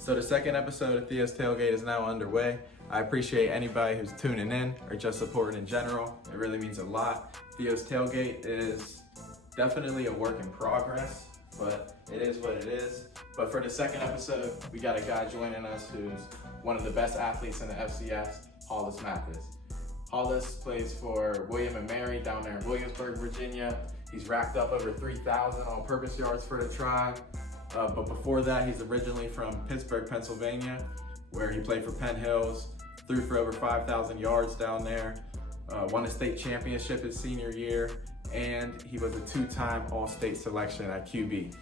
So the second episode of Theo's Tailgate is now underway. I appreciate anybody who's tuning in or just supporting in general. It really means a lot. Theo's Tailgate is definitely a work in progress, but it is what it is. But for the second episode, we got a guy joining us who's one of the best athletes in the FCS, Hollis Mathis. Hollis plays for William & Mary down there in Williamsburg, Virginia. He's racked up over 3,000 all-purpose yards for the Tribe. But before that, he's originally from Pittsburgh, Pennsylvania, where he played for Penn Hills, threw for over 5,000 yards down there, won a state championship his senior year, and he was a two-time All-State selection at QB.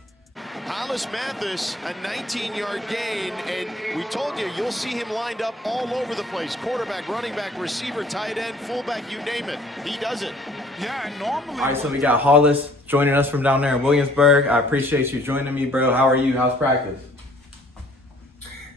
Hollis Mathis, a 19-yard gain, and we told you, you'll see him lined up all over the place. Quarterback, running back, receiver, tight end, fullback, you name it. He does it. Yeah, normally. All right, so we got Hollis joining us from down there in Williamsburg. I appreciate you joining me, bro. How are you? How's practice?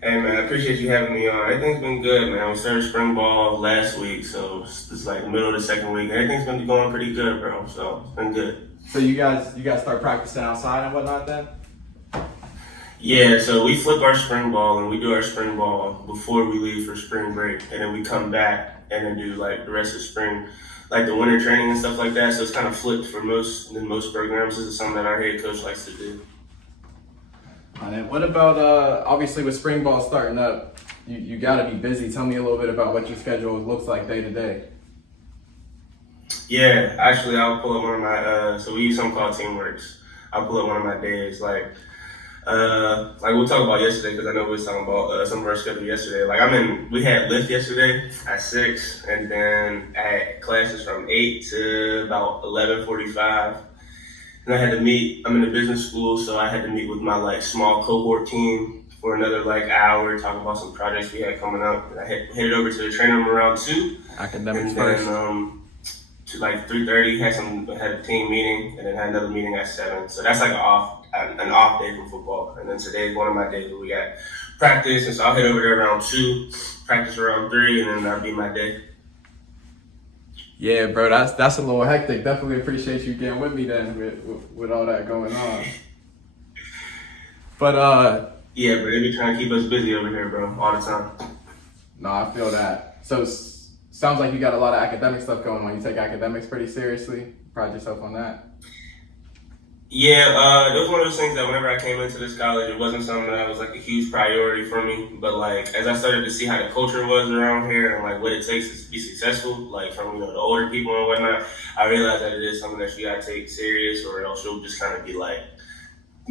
Hey man, I appreciate you having me on. Everything's been good, man. We started spring ball last week, so it's like the middle of the second week. Everything's been going pretty good, bro. So it's been good. So you guys start practicing outside and whatnot then? Yeah, so we flip our spring ball and we do our spring ball before we leave for spring break, and then we come back and then do like the rest of spring, like the winter training and stuff like that. So it's kind of flipped for most programs. This is something that our head coach likes to do. And then what about, obviously with spring ball starting up, you got to be busy. Tell me a little bit about what your schedule looks like day to day. Yeah, actually I'll pull up one of my, so we use something called Teamworks. I'll pull up one of my days, like we'll talk about yesterday, because I know we was talking about some of our schedule yesterday. We had lift yesterday at 6, and then I had classes from 8 to about 11:45. And I had to meet, I'm in a business school, so I had to meet with my small cohort team for another hour, talk about some projects we had coming up. And I headed over to the training room around 2. Academics and first. then to 3:30, had a team meeting, and then had another meeting at 7. So that's like an off day from football. And then today, one of my days where we got practice, and so I'll head over there around 2, practice around 3, and then that'll be my day. Yeah, bro, that's a little hectic. Definitely appreciate you getting with me then with all that going on. But yeah, but they be trying to keep us busy over here, bro, all the time. no, I feel that. So sounds like you got a lot of academic stuff going on. You take academics pretty seriously. Pride yourself on that. Yeah, it was one of those things that whenever I came into this college, it wasn't something that was a huge priority for me. But as I started to see how the culture was around here and what it takes to be successful, from the older people and whatnot, I realized that it is something that you gotta take serious, or else you'll just kind of be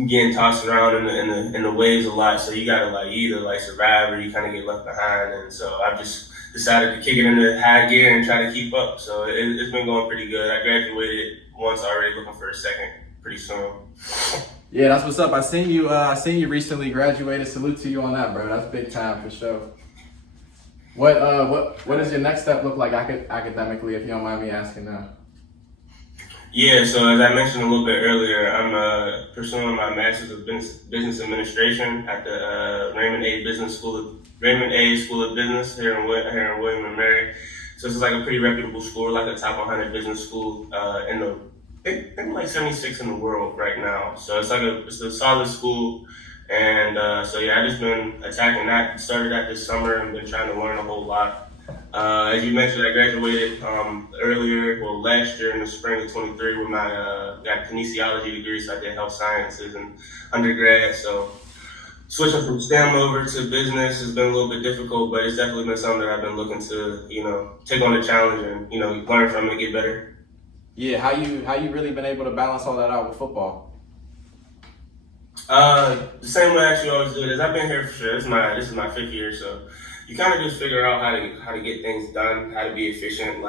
getting tossed around in the waves a lot. So you gotta you either survive or you kind of get left behind. And so I've just decided to kick it into high gear and try to keep up. So it's been going pretty good. I graduated once already, looking for a second pretty soon. Yeah, that's what's up. I seen you recently graduated. Salute to you on that, bro. That's big time for sure. What does your next step look like academically, if you don't mind me asking now? Yeah, so as I mentioned a little bit earlier, I'm pursuing my Master's of Business Administration at the Raymond A. School of Business here in William & Mary. So it's a pretty reputable school, a top 100 business school I think 76 in the world right now. So it's a solid school. And I've just been attacking that. Started that this summer and been trying to learn a whole lot. As you mentioned, I graduated last year in the spring of 23 with my got a kinesiology degree, so I did health sciences in undergrad. So switching from STEM over to business has been a little bit difficult, but it's definitely been something that I've been looking to, take on the challenge and, learn from it and get better. Yeah, how you really been able to balance all that out with football? The same way that you always do it is I've been here for sure. This is my 5th year, so you kind of just figure out how to get things done, how to be efficient.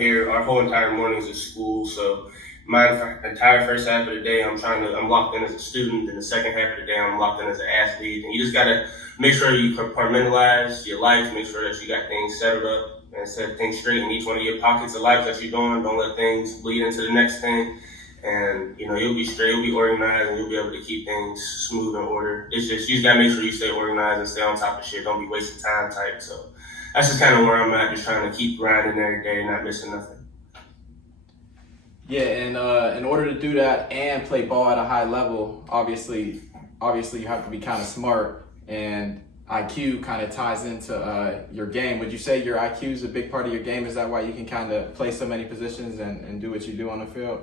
Here our whole entire morning is school, so my entire first half of the day I'm locked in as a student, and the second half of the day I'm locked in as an athlete. And you just gotta make sure you compartmentalize your life, make sure that you got things settled up and set things straight in each one of your pockets of life that you're doing. Don't let things bleed into the next thing. And you'll be straight, you'll be organized, and you'll be able to keep things smooth and order. It's just, you just gotta make sure you stay organized and stay on top of shit. Don't be wasting time type. So that's just kind of where I'm at, just trying to keep grinding every day, not missing nothing. Yeah, and in order to do that and play ball at a high level, obviously you have to be kind of smart. and IQ kind of ties into your game. Would you say your IQ is a big part of your game? Is that why you can kind of play so many positions and do what you do on the field?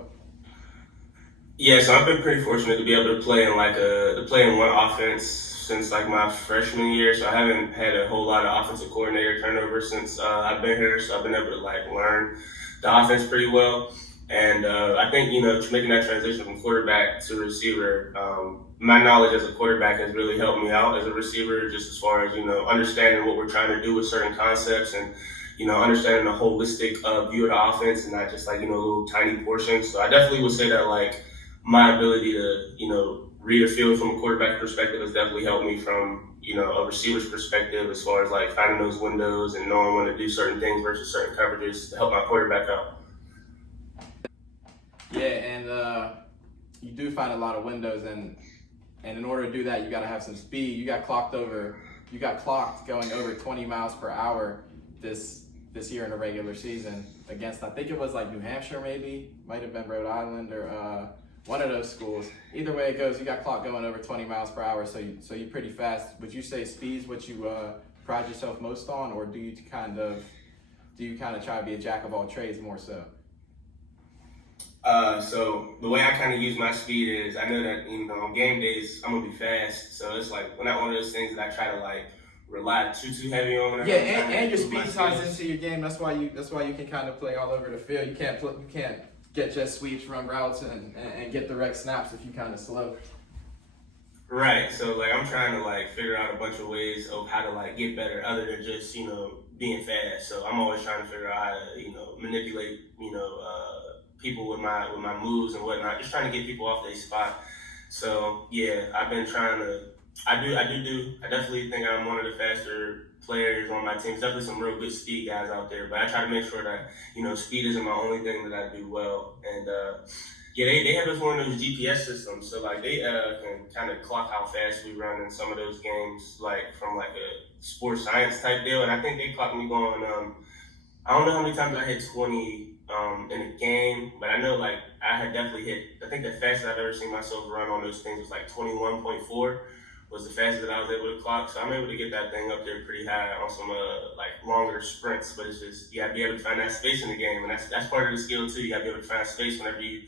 Yeah, so I've been pretty fortunate to be able to play in one offense since like my freshman year. So I haven't had a whole lot of offensive coordinator turnover since I've been here. So I've been able to like learn the offense pretty well. And I think, making that transition from quarterback to receiver, my knowledge as a quarterback has really helped me out as a receiver, just as far as, understanding what we're trying to do with certain concepts and, understanding the holistic view of the offense and not just like, little tiny portions. So I definitely would say that like my ability to, read a field from a quarterback perspective has definitely helped me from, a receiver's perspective as far as like finding those windows and knowing when to do certain things versus certain coverages to help my quarterback out. Yeah, and you do find a lot of windows, and in order to do that, you got to have some speed. You got clocked going over 20 miles per hour this year in the regular season against, I think it was like New Hampshire, maybe, might have been Rhode Island or one of those schools. Either way it goes, you got clocked going over 20 miles per hour, so you're pretty fast. Would you say speed's what you pride yourself most on, or do you kind of try to be a jack of all trades more so? So the way I kind of use my speed is I know that, on game days, I'm going to be fast. So it's like, we're not one of those things that I try to like rely too heavy on. Yeah, and your speed ties into your game. That's why you can kind of play all over the field. You can't get jet sweeps, run routes, and get direct snaps if you kind of slow. Right. So like, I'm trying to like figure out a bunch of ways of how to like get better other than just, being fast. So I'm always trying to figure out how to, manipulate, people with my moves and whatnot, just trying to get people off their spot. So yeah, I've been trying to. I definitely think I'm one of the faster players on my team. There's definitely some real good speed guys out there, but I try to make sure that speed isn't my only thing that I do well. And yeah, they have us one of those GPS systems, so like they can kind of clock how fast we run in some of those games, like from like a sports science type deal. And I think they clocked me going. I don't know how many times I hit 20 in a game, but I know like I had definitely hit. I think the fastest I've ever seen myself run on those things was like 21.4 was the fastest that I was able to clock. So I'm able to get that thing up there pretty high on some like longer sprints. But it's just you gotta be able to find that space in the game, and that's part of the skill too. You gotta be able to find space whenever you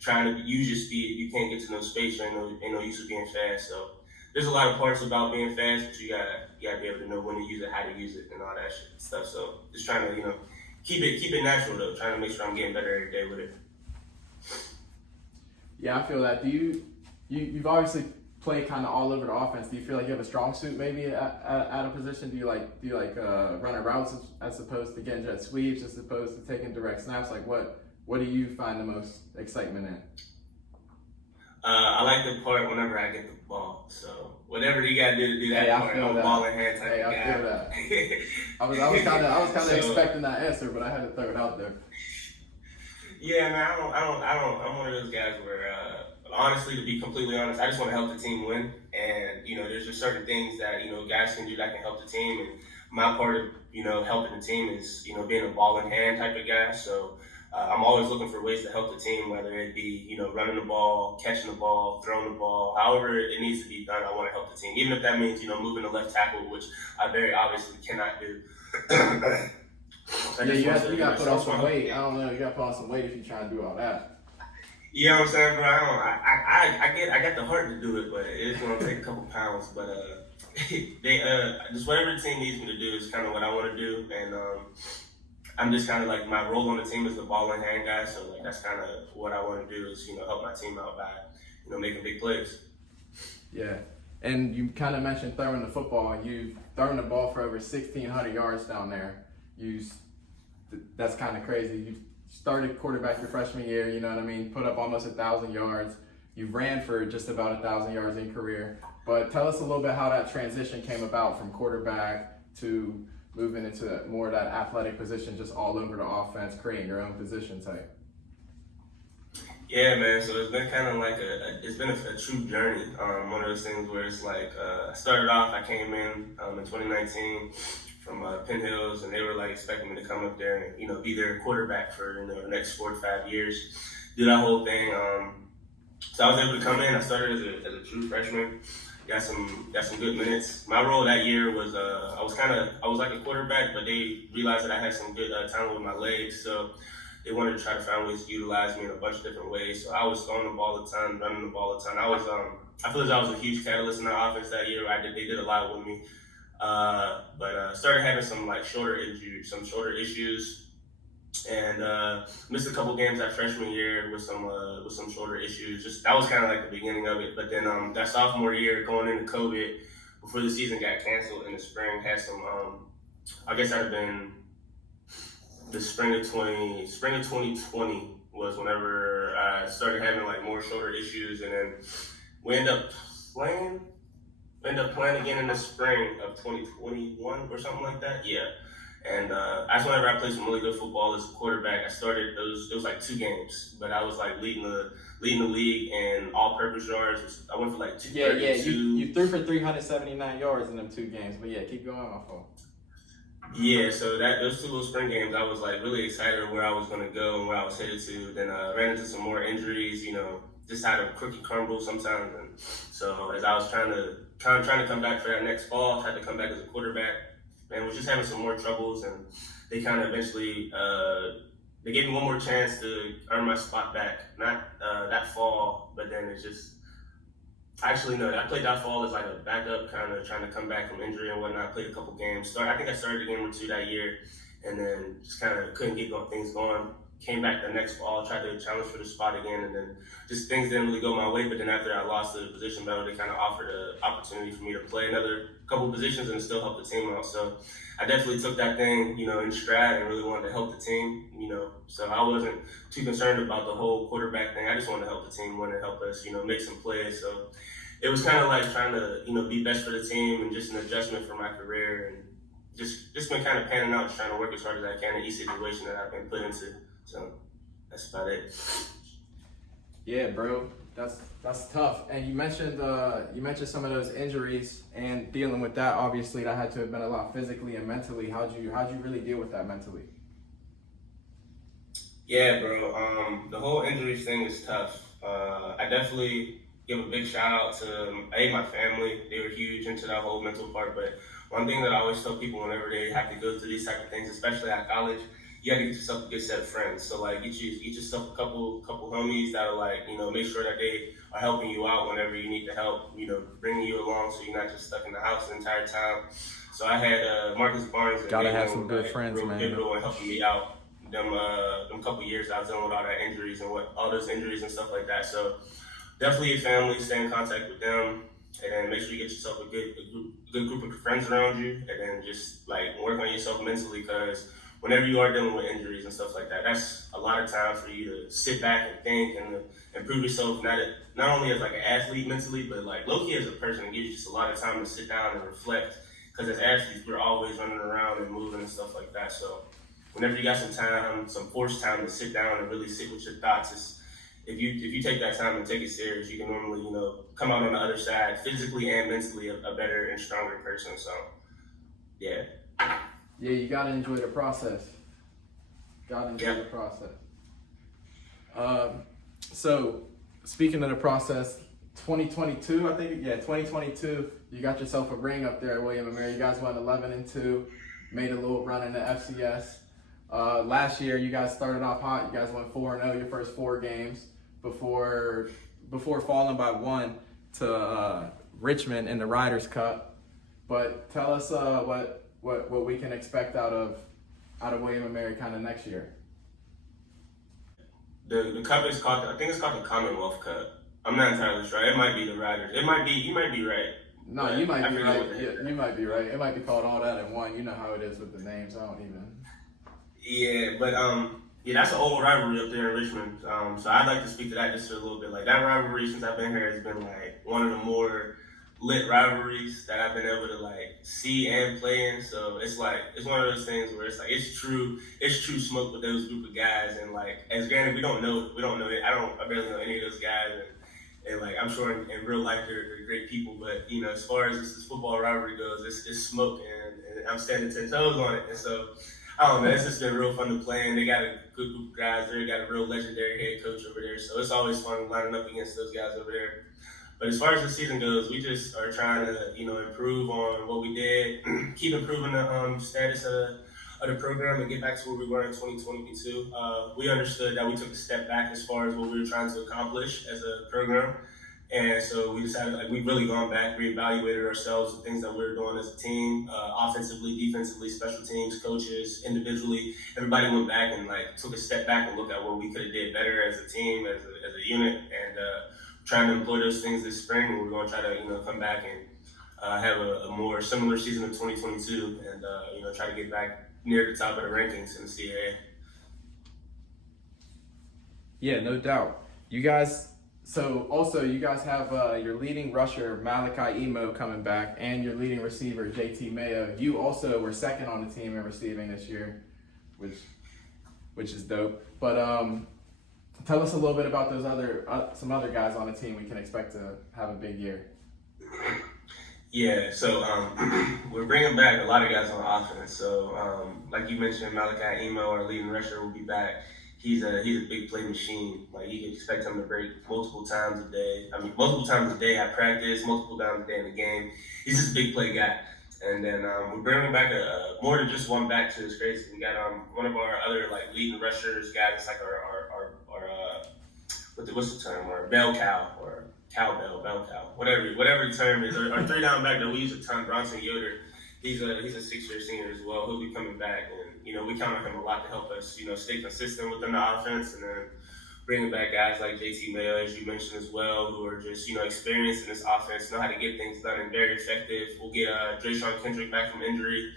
trying to use your speed. If you can't get to no space, ain't no use of being fast. So there's a lot of parts about being fast, but you gotta be able to know when to use it, how to use it, and all that stuff. So just trying to keep it natural though. Trying to make sure I'm getting better every day with it. Yeah, I feel that. You've obviously played kind of all over the offense. Do you feel like you have a strong suit maybe at a position? Do you like running routes as opposed to getting jet sweeps, as opposed to taking direct snaps? Like what do you find the most excitement in? I like the part whenever I get the ball. So whatever you gotta do to do that part, I'm a ball in hand type of guy. I feel that. I was kind of expecting that answer, but I had to throw it out there. Yeah, man, I'm one of those guys where, honestly, to be completely honest, I just want to help the team win. And, there's just certain things that, guys can do that can help the team. And my part of, helping the team is, being a ball in hand type of guy. So I'm always looking for ways to help the team, whether it be, running the ball, catching the ball, throwing the ball, however it needs to be done, I want to help the team. Even if that means, moving the left tackle, which I very obviously cannot do. Yeah, you got to put on some weight. I don't know. You got to put on some weight if you're trying to do all that. You know what I'm saying, bro? I got the heart to do it, but it's gonna take a couple pounds. But just whatever the team needs me to do is kind of what I want to do, and I'm just kind of like my role on the team is the ball in hand guy. So like that's kind of what I want to do is help my team out by making big plays. Yeah. And you kind of mentioned throwing the football. You've thrown the ball for over 1,600 yards down there. That's kind of crazy. You started quarterback your freshman year, you know what I mean? Put up almost 1,000 yards. You ran for just about 1,000 yards in career. But tell us a little bit how that transition came about from quarterback to moving into more of that athletic position, just all over the offense, creating your own position type. Yeah, man. So it's been kind of like a true journey. One of those things where it's like I started off. I came in 2019 from Penn Hills, and they were like expecting me to come up there and be their quarterback for the next 4 to 5 years, do that whole thing. So I was able to come in. I started as a true freshman, got some good minutes. My role that year was I was like a quarterback, but they realized that I had some good talent with my legs, so they wanted to try to find ways to utilize me in a bunch of different ways. So I was throwing the ball a ton, running the ball a ton. I feel as I was a huge catalyst in the offense that year. They did a lot with me, but started having some like shoulder injuries, some shoulder issues, and missed a couple games that freshman year with some shoulder issues. Just that was kind of like the beginning of it. But then that sophomore year, going into COVID, before the season got canceled in the spring, had some I guess that'd have been the spring of 2020 was whenever I started having like more shoulder issues, and then we end up playing again in the spring of 2021 or something like that. Yeah. And that's whenever I played some really good football as a quarterback. I started it was like 2 games, but I was like leading the league in all-purpose yards. I went for like 232. You threw for 379 yards in them 2 games, but yeah, keep going, my fault. Yeah, so those 2 little spring games, I was like really excited where I was gonna go and where I was headed to. Then I ran into some more injuries, just had a cookie crumble sometimes. And so as I was trying to come back for that next fall, I had to come back as a quarterback, and was just having some more troubles. And they kind of eventually they gave me one more chance to earn my spot back. Not that fall, but then it's just. Actually, no, I played that fall as like a backup, kind of trying to come back from injury and whatnot. I played a couple games. I think I started a game or 2 that year, and then just kind of couldn't get things going. Came back the next fall, tried to challenge for the spot again, and then just things didn't really go my way. But then after I lost the position battle, they kind of offered an opportunity for me to play another couple positions and still help the team out. So I definitely took that thing, in stride and really wanted to help the team, So I wasn't too concerned about the whole quarterback thing. I just wanted to help the team, wanted to help us, make some plays. So it was kind of like trying to, be best for the team and just an adjustment for my career, and just been kind of panning out, just trying to work as hard as I can in each situation that I've been put into. So that's about it. Yeah, bro, that's tough. And you mentioned some of those injuries and dealing with that. Obviously, that had to have been a lot physically and mentally. How'd you really deal with that mentally? Yeah, bro. The whole injuries thing is tough. I definitely give a big shout out to my family. They were huge into that whole mental part. But one thing that I always tell people whenever they have to go through these type of things, especially at college, you gotta get yourself a good set of friends. So like get yourself a couple homies that'll like, make sure that they are helping you out whenever you need the help, bringing you along so you're not just stuck in the house the entire time. So I had Marcus Barnes and gotta have some good friends, real man. pivotal in helping me out. Them couple years I was dealing with all those injuries and stuff like that. So definitely your family, stay in contact with them, and then make sure you get yourself a good group of friends around you, and then just like work on yourself mentally, because whenever you are dealing with injuries and stuff like that, that's a lot of time for you to sit back and think and improve yourself, not only as like an athlete mentally, but like low-key as a person. It gives you just a lot of time to sit down and reflect, because as athletes, we're always running around and moving and stuff like that. So whenever you got some forced time to sit down and really sit with your thoughts, if you take that time and take it serious, you can normally, come out on the other side, physically and mentally, a better and stronger person. So, yeah. Yeah, you gotta enjoy the process. The process. So, speaking of the process, 2022, 2022, you got yourself a ring up there at William & Mary. You guys went 11-2, made a little run in the FCS. Last year, you guys started off hot. You guys went 4-0 your first 4 games before falling by 1 to Richmond in the Riders Cup. But tell us what we can expect out of William & Mary kind of next year. The cup is called, I think it's called the Commonwealth Cup. I'm not entirely sure. It might be the Riders. You might be right. No, you might be right. You might be right. It might be called all that in one. You know how it is with the names. I don't even. Yeah, but that's an old rivalry up there in Richmond. So I'd like to speak to that just for a little bit. Like that rivalry since I've been here has been like one of the more lit rivalries that I've been able to like see and play in. So it's one of those things where it's like it's true smoke with those group of guys. And like as granted, we don't know it. I barely know any of those guys, and like I'm sure in real life they're great people. But as far as this football rivalry goes, it's smoke, and I'm standing 10 toes on it. And so I don't know, it's just been real fun to play, and they got a good group of guys there. They got a real legendary head coach over there, so it's always fun lining up against those guys over there. But as far as the season goes, we just are trying to, improve on what we did, keep improving the status of the program and get back to where we were in 2022. We understood that we took a step back as far as what we were trying to accomplish as a program. And so we decided, we've really gone back, reevaluated ourselves, the things that we were doing as a team, offensively, defensively, special teams, coaches, individually. Everybody went back and took a step back and looked at what we could have did better as a team, as a unit, and trying to employ those things this spring. And we're going to try to, come back and have a more similar season of 2022, and try to get back near the top of the rankings in the CAA. Yeah, no doubt. You guys have your leading rusher, Malachi Emo, coming back, and your leading receiver, JT Mayo. You also were second on the team in receiving this year, which is dope. But tell us a little bit about those some other guys on the team we can expect to have a big year. Yeah, so we're bringing back a lot of guys on offense. So like you mentioned, Malachi Emo, our leading rusher, will be back. He's a big play machine. You can expect him to break multiple times a day. Multiple times a day at practice, multiple times a day in the game. He's just a big play guy. And then we're bringing back more than just one back to this crazy. We got one of our other leading rushers, guys. It's like our what's the term? Or bell cow or cowbell, bell cow, whatever the term is. Our 3-down back that we use a ton, Bronson Yoder. He's a 6-year senior as well. He'll be coming back, and we count on him a lot to help us, stay consistent within the offense, and then bringing back guys like JT Mayo, as you mentioned as well, who are just experienced in this offense, know how to get things done and very effective. We'll get Drayshawn Kendrick back from injury.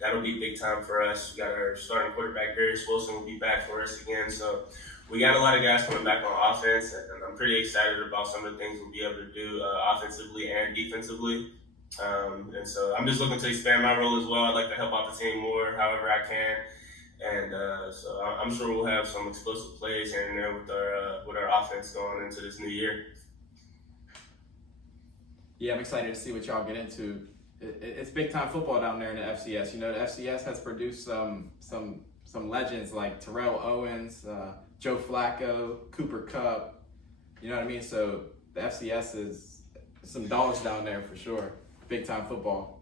That'll be big time for us. We got our starting quarterback Darius Wilson will be back for us again. So we got a lot of guys coming back on offense, and I'm pretty excited about some of the things we'll be able to do offensively and defensively. And so I'm just looking to expand my role as well. I'd like to help out the team more however I can. And so I'm sure we'll have some explosive plays here and there with our offense going into this new year. Yeah, I'm excited to see what y'all get into. It's big time football down there in the FCS. The FCS has produced some legends like Terrell Owens, Joe Flacco, Cooper Kupp. You know what I mean? So the FCS is some dogs down there for sure. Big time football.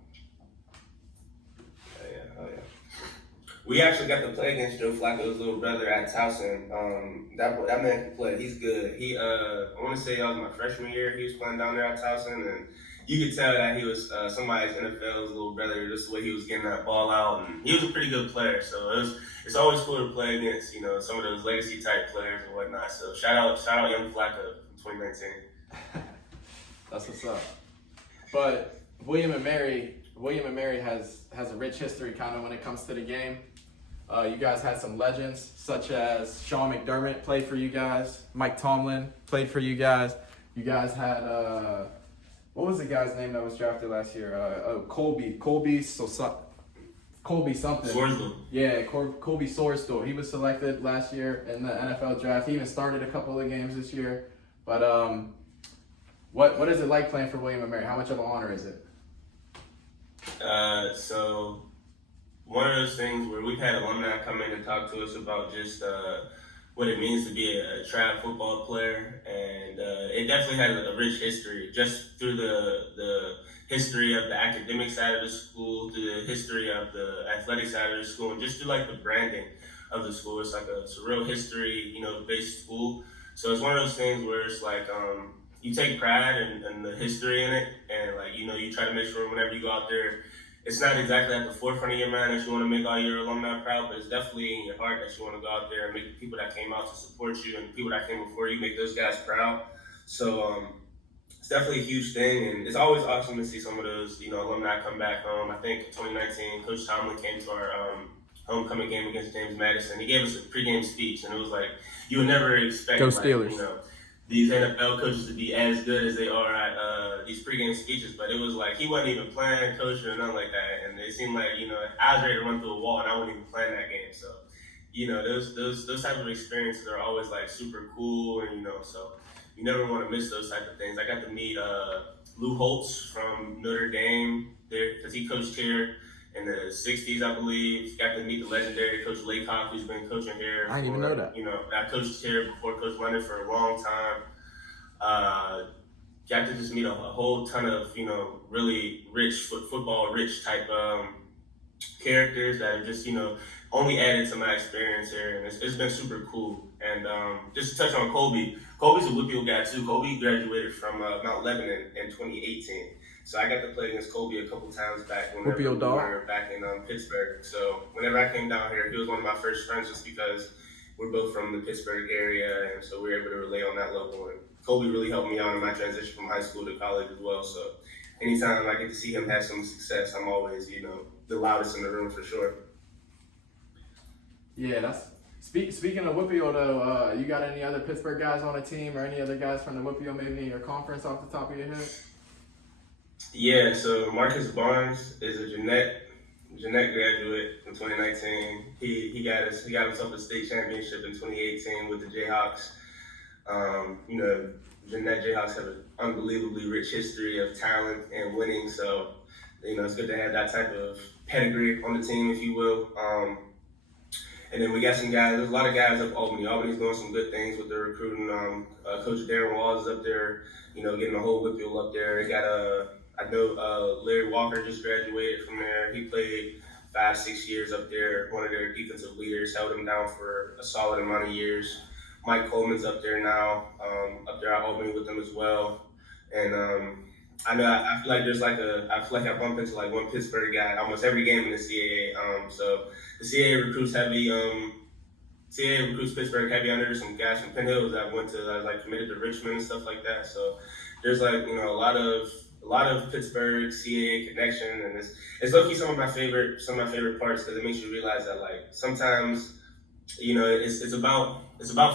Oh yeah. We actually got to play against Joe Flacco's little brother at Towson. That man can play. He's good. I want to say that was my freshman year. He was playing down there at Towson, and you could tell that he was somebody's NFL's little brother. Just the way he was getting that ball out, and he was a pretty good player. So it's always cool to play against some of those legacy type players and whatnot. So shout out young Flacco from 2019. That's what's up. But William and Mary has a rich history kind of when it comes to the game. You guys had some legends such as Sean McDermott played for you guys. Mike Tomlin played for you guys. You guys had what was the guy's name that was drafted last year? Colby something. Sorsdal. Yeah, Colby Sorsdal. He was selected last year in the NFL draft. He even started a couple of games this year. But what is it like playing for William and Mary? How much of an honor is it? So one of those things where we've had alumni come in and talk to us about just what it means to be a travel football player, and it definitely has a rich history just through the history of the academic side of the school, through the history of the athletic side of the school, and just through the branding of the school. It's it's a real history, based school. So it's one of those things where it's you take pride in the history in it, and you try to make sure whenever you go out there, it's not exactly at the forefront of your mind that you want to make all your alumni proud, but it's definitely in your heart that you want to go out there and make the people that came out to support you and the people that came before you, make those guys proud. So it's definitely a huge thing, and it's always awesome to see some of those alumni come back home. I think in 2019, Coach Tomlin came to our homecoming game against James Madison. He gave us a pregame speech, and it was you would never expect Go Steelers. These NFL coaches to be as good as they are at these pregame speeches, but it was he wasn't even playing coach or nothing like that, and it seemed I was ready to run through a wall, and I wasn't even playing that game. So, those type of experiences are always super cool, and so you never want to miss those type of things. I got to meet Lou Holtz from Notre Dame there because he coached here in the 60s, I believe. Got to meet the legendary Coach Laycock, who's been coaching here. I didn't even know that. I coached here before Coach Leonard for a long time. got to just meet a whole ton of, really rich football rich type characters that have just, only added to my experience here, and it's been super cool. And just to touch on Kobe's a Whitfield guy too. Kobe graduated from Mount Lebanon in 2018, so I got to play against Kobe a couple times back whenever we were back in Pittsburgh. So whenever I came down here, he was one of my first friends just because we're both from the Pittsburgh area, and so we were able to relate on that level. And Kobe really helped me out in my transition from high school to college as well. So anytime I get to see him have some success, I'm always, the loudest in the room for sure. Yeah, that's speaking of Whitfield though. You got any other Pittsburgh guys on the team, or any other guys from the Whitfield maybe in your conference off the top of your head? Yeah, so Marcus Barnes is a Jeanette graduate in 2019. He got himself a state championship in 2018 with the Jayhawks. Jeanette Jayhawks have an unbelievably rich history of talent and winning, so it's good to have that type of pedigree on the team, if you will. And then we got some guys. There's a lot of guys up Albany. Albany's doing some good things with their recruiting. Coach Darren Walls is up there, getting the whole Whitfield up there. They got I know Larry Walker just graduated from there. He played 5-6 years up there. One of their defensive leaders held him down for a solid amount of years. Mike Coleman's up there now, up there at Albany with them as well. And I feel like I bump into like one Pittsburgh guy almost every game in the CAA. So the CAA recruits heavy. CAA recruits Pittsburgh heavy. I know there's some guys from Penn Hills that that committed to Richmond and stuff like that. So there's a lot of Pittsburgh CAA connection, and it's low-key some of my favorite parts, because it makes you realize that sometimes it's about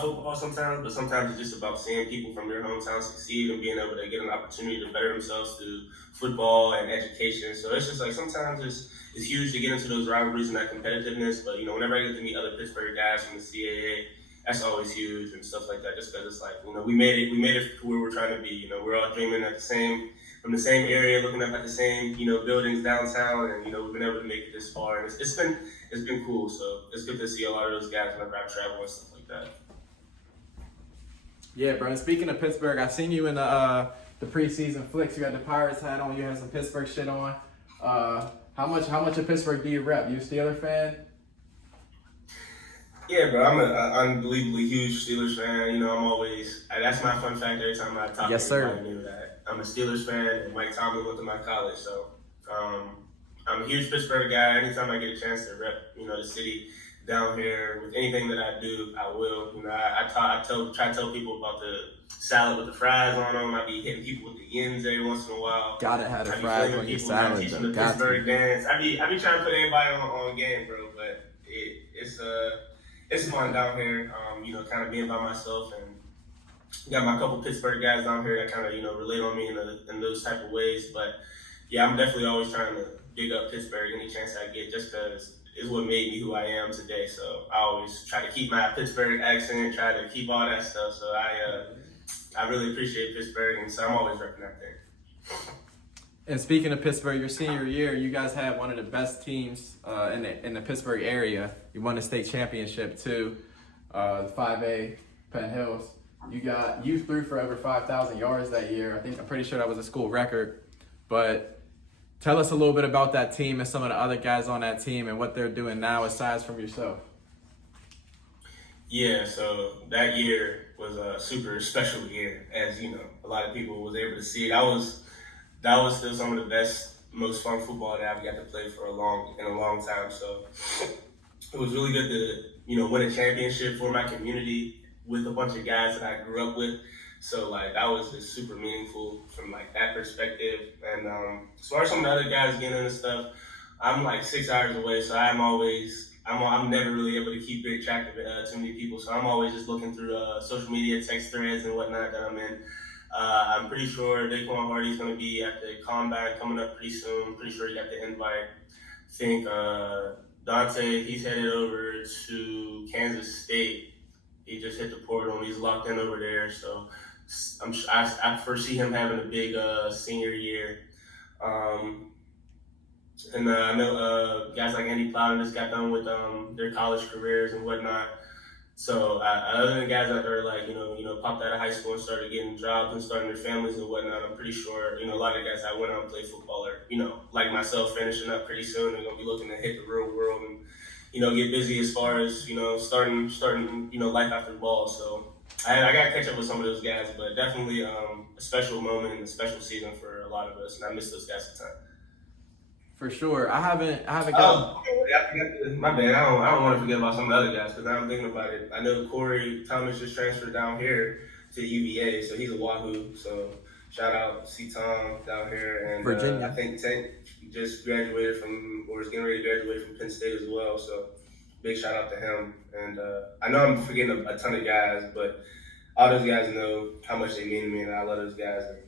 football sometimes, but sometimes it's just about seeing people from your hometown succeed and being able to get an opportunity to better themselves through football and education. So it's just sometimes it's huge to get into those rivalries and that competitiveness, but whenever I get to meet other Pittsburgh guys from the CAA, that's always huge and stuff like that, just because it's we made it to where we're trying to be. We're all dreaming from the same area, looking up at the same, buildings downtown, and we've been able to make it this far. And it's been cool. So it's good to see a lot of those guys whenever I travel and stuff like that. Yeah, bro. And speaking of Pittsburgh, I've seen you in the preseason flicks. You had the Pirates hat on. You had some Pittsburgh shit on. How much of Pittsburgh do you rep? You a Steelers fan? Yeah, bro, I'm an unbelievably huge Steelers fan. That's my fun fact every time I talk to anybody new, that I'm a Steelers fan, and Mike Tomlin went to my college. So I'm a huge Pittsburgh guy. Anytime I get a chance to rep, the city down here with anything that I do, I will. I try to tell people about the salad with the fries on them. I be hitting people with the yens every once in a while. Gotta have the fries on your salad. Teaching the Pittsburgh dance. I be trying to put everybody on game, bro. But it's fun down here. Kind of being by myself, and got my couple Pittsburgh guys down here that kind of relate on me in those type of ways. But yeah, I'm definitely always trying to big up Pittsburgh any chance I get, just because it's what made me who I am today. So I always try to keep my Pittsburgh accent, try to keep all that stuff. So I really appreciate Pittsburgh, and so I'm always repping that thing. And speaking of Pittsburgh, your senior year, you guys had one of the best teams in the Pittsburgh area. You won the state championship too, the 5A Penn Hills. You threw for over 5,000 yards that year. I'm pretty sure that was a school record. But tell us a little bit about that team and some of the other guys on that team and what they're doing now, aside from yourself. Yeah, so that year was a super special year, as a lot of people was able to see. That was still some of the best, most fun football that I've got to play in a long time. So it was really good to win a championship for my community with a bunch of guys that I grew up with. So that was just super meaningful from that perspective. And as far as some of the other guys getting into stuff, I'm 6 hours away, so I'm never really able to keep track of too many people. So I'm always just looking through social media, text threads and whatnot that I'm in. I'm pretty sure Daquan Hardy's going to be at the Combine coming up pretty soon. Pretty sure he got the invite. I think Dante, he's headed over to Kansas State. He just hit the portal and he's locked in over there. So I foresee him having a big senior year. And I know guys like Andy Plowden just got done with their college careers and whatnot. So other than guys that are like, popped out of high school and started getting jobs and starting their families and whatnot, I'm pretty sure, a lot of the guys that went on and played football are, like myself, finishing up pretty soon and going to be looking to hit the real world and, get busy as far as, starting, life after ball. So I got to catch up with some of those guys, but definitely a special moment and a special season for a lot of us, and I miss those guys a ton. For sure. I haven't gotten. Oh, my bad. I don't want to forget about some of the other guys because now I'm thinking about it. I know Corey Thomas just transferred down here to UVA, so he's a Wahoo. So shout out C Tom down here, and Virginia. I think Tank just graduated from, or is getting ready to graduate from Penn State as well. So big shout out to him. And I know I'm forgetting a ton of guys, but all those guys know how much they mean to me, and I love those guys. And,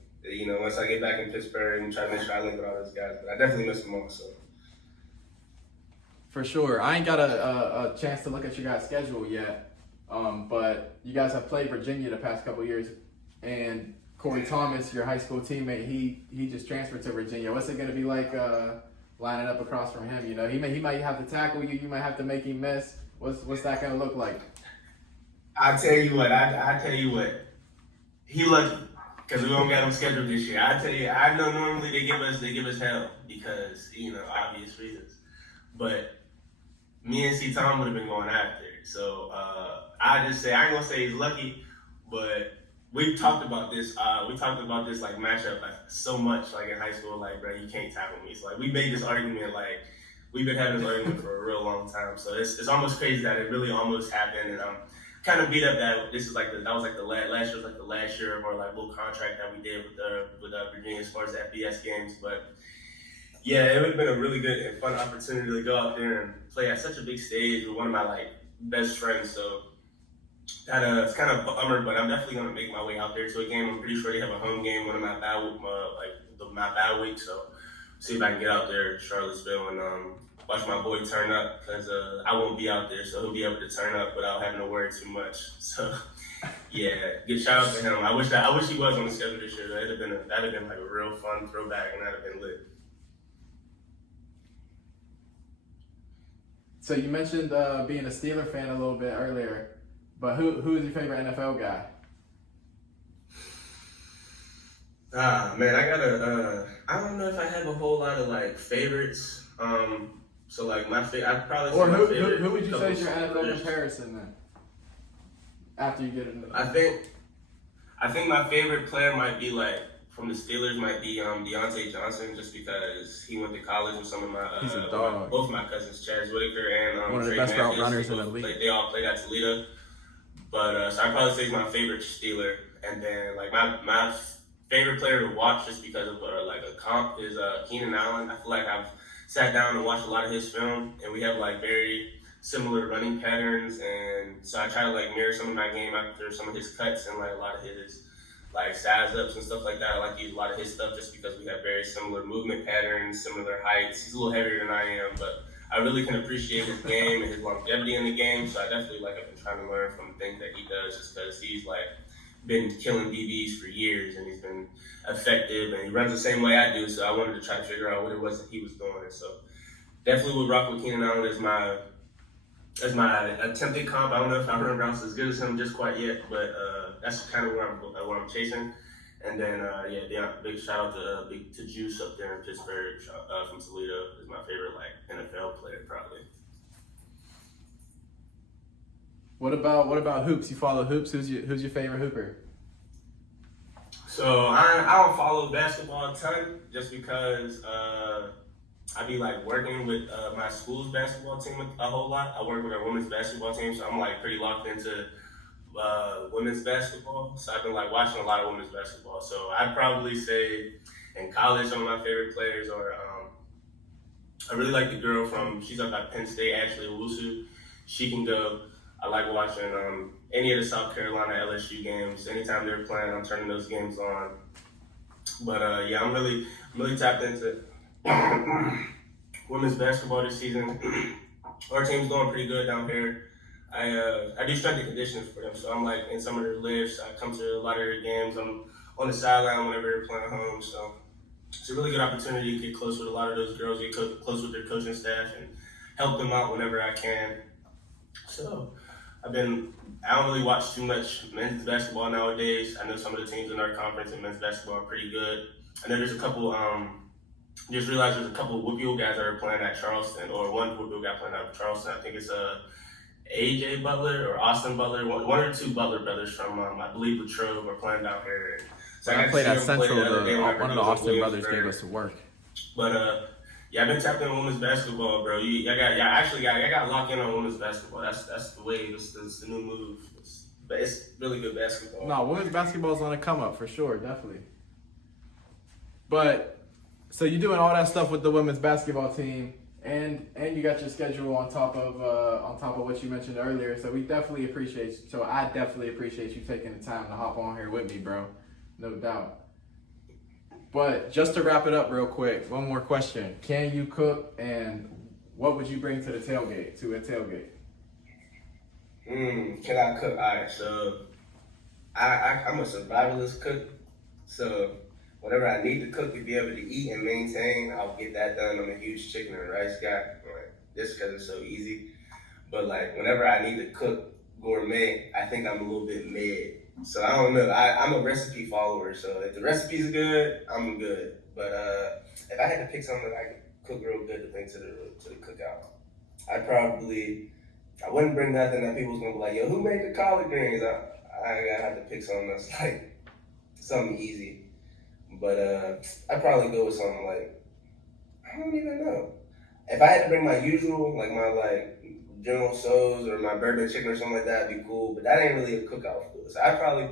once I get back in Pittsburgh and try to make sure I link with all those guys, but I definitely miss them all. So. For sure. I ain't got a chance to look at your guys' schedule yet, but you guys have played Virginia the past couple of years, and Corey Thomas, your high school teammate, he just transferred to Virginia. What's it going to be like lining up across from him? He might have to tackle you. You might have to make him miss. What's that going to look like? I tell you what. He lucky because we don't got him scheduled this year. I tell you, I know normally they give us hell because obvious reasons, but me and C Tom would have been going after it. So I just say I ain't gonna say he's lucky, but we talked about this. Like matchup like so much like in high school. Like, bro, you can't tackle me. So like we made this argument like we've been having this argument for a real long time. So it's almost crazy that it really almost happened, and I'm kind of beat up that this is like the last year was like the last year of our like little contract that we did with Virginia as far as FBS games, but. Yeah, it would have been a really good and fun opportunity to go out there and play at such a big stage with one of my like best friends. So that it's kind of a bummer, but I'm definitely gonna make my way out there to a game. I'm pretty sure they have a home game, one of my bad weeks. So see if I can get out there to Charlottesville and watch my boy turn up because I won't be out there, so he'll be able to turn up without having to worry too much. So yeah, good shout out to him. I wish he was on the schedule this year. That'd have been like a real fun throwback, and that'd have been lit. So you mentioned being a Steeler fan a little bit earlier, but who is your favorite NFL guy? Man, I don't know if I have a whole lot of like favorites. So like my favorite, I'd probably say Or my favorite. who would you say is your NFL comparison then? After you get into I think my favorite player might be like from the Steelers might be Deontay Johnson, just because he went to college with some of my He's a dog. both my cousins, Chaz Whitaker and one of the Trey best route Mathis. runners in the league. They all played at Toledo, but so I'd probably say he's my favorite Steeler, and then like my favorite player to watch just because of like a comp is Keenan Allen. I feel like I've sat down and watched a lot of his film, and we have like very similar running patterns, and so I try to like mirror some of my game after some of his cuts and like a lot of his like size ups and stuff like that. I like to use a lot of his stuff just because we have very similar movement patterns, similar heights. He's a little heavier than I am, but I really can appreciate his game and his longevity in the game. So I definitely like I've been trying to learn from the things that he does, just because he's like been killing DBs for years and he's been effective and he runs the same way I do. So I wanted to try to figure out what it was that he was doing. And so definitely would rock with Keenan Allen as my attempted comp. I don't know if I run routes as good as him just quite yet, but that's kind of what I'm chasing. And then big shout out to Juice up there in Pittsburgh from Toledo is my favorite like NFL player probably. What about hoops? You follow hoops? Who's your favorite hooper? So I don't follow basketball a ton just because I be like working with my school's basketball team a whole lot. I work with our women's basketball team, so I'm like pretty locked into women's basketball. So I've been like watching a lot of women's basketball. So I'd probably say in college, some of my favorite players are I really like the girl she's up at Penn State, Ashley Owusu. She can go. I like watching any of the South Carolina LSU games. Anytime they're playing, I'm turning those games on. But I'm really tapped into women's basketball this season. Our team's going pretty good down here. I do strength and conditioning for them, so I'm like in some of their lifts. I come to a lot of their games. I'm on the sideline whenever they're playing home, so it's a really good opportunity to get close with a lot of those girls, get close with their coaching staff, and help them out whenever I can. So I don't really watch too much men's basketball nowadays. I know some of the teams in our conference in men's basketball are pretty good. I know there's a couple, just realized there's a couple of Whitfield guys that are playing at Charleston, or one Whitfield guy playing at Charleston. I think it's AJ Butler or Austin Butler, one or two Butler brothers from, I believe, Latrobe are playing down here. So I played at Central, one of the Austin brothers gave us some work. But yeah, I've been tapped in on women's basketball, bro. I got locked in on women's basketball. That's the way. It's the new move. It's really good basketball. No, women's basketball is on the come up for sure, definitely. But so you're doing all that stuff with the women's basketball team, and you got your schedule on top of what you mentioned earlier. So we definitely appreciate you. So I definitely appreciate you taking the time to hop on here with me, bro. No doubt. But just to wrap it up real quick, one more question. Can you cook, and what would you bring to a tailgate? Can I cook? All right, so I'm a survivalist cook. So whatever I need to cook to be able to eat and maintain, I'll get that done. I'm a huge chicken and rice guy, like, just because it's so easy. But like whenever I need to cook gourmet, I think I'm a little bit mid. So I don't know. I'm a recipe follower. So if the recipe's good, I'm good. But if I had to pick something that I could cook real good to bring to the cookout, I wouldn't bring nothing that people's gonna be like, yo, who made the collard greens? I gotta have to pick something that's like something easy. But I'd probably go with something like, I don't even know. If I had to bring my usual, like my General Tso's or my bourbon chicken or something like that, would be cool. But that ain't really a cookout food. So I'd probably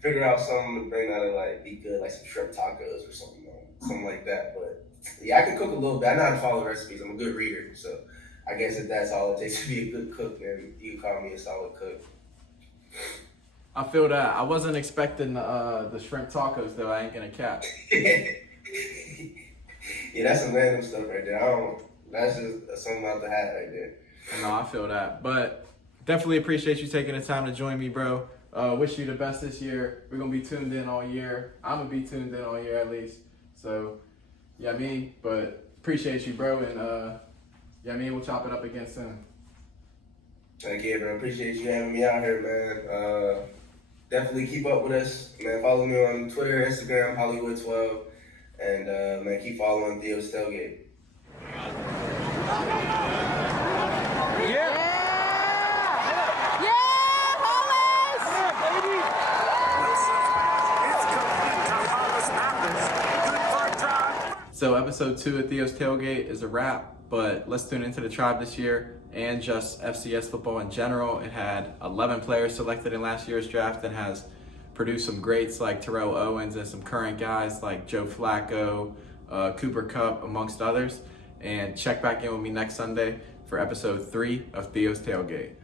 figure out something to bring that'll be good, like some shrimp tacos or something like that. But yeah, I can cook a little bit. I know how to follow recipes. I'm a good reader, so I guess if that's all it takes to be a good cook, then you can call me a solid cook. I feel that. I wasn't expecting the shrimp tacos though. I ain't gonna cap. Yeah, that's some random stuff right there. That's just something out the hat right there. No, I feel that. But definitely appreciate you taking the time to join me, bro. Wish you the best this year. We're gonna be tuned in all year. I'm gonna be tuned in all year at least. So, but appreciate you, bro, and we'll chop it up again soon. Thank you, bro. Appreciate you having me out here, man. Definitely keep up with us, man. Follow me on Twitter, Instagram, Hollywood12, and man, keep following Theo's Tailgate. So episode 2 of Theo's Tailgate is a wrap, but let's tune into the tribe this year and just FCS football in general. It had 11 players selected in last year's draft and has produced some greats like Terrell Owens and some current guys like Joe Flacco, Cooper Kupp, amongst others. And check back in with me next Sunday for episode 3 of Theo's Tailgate.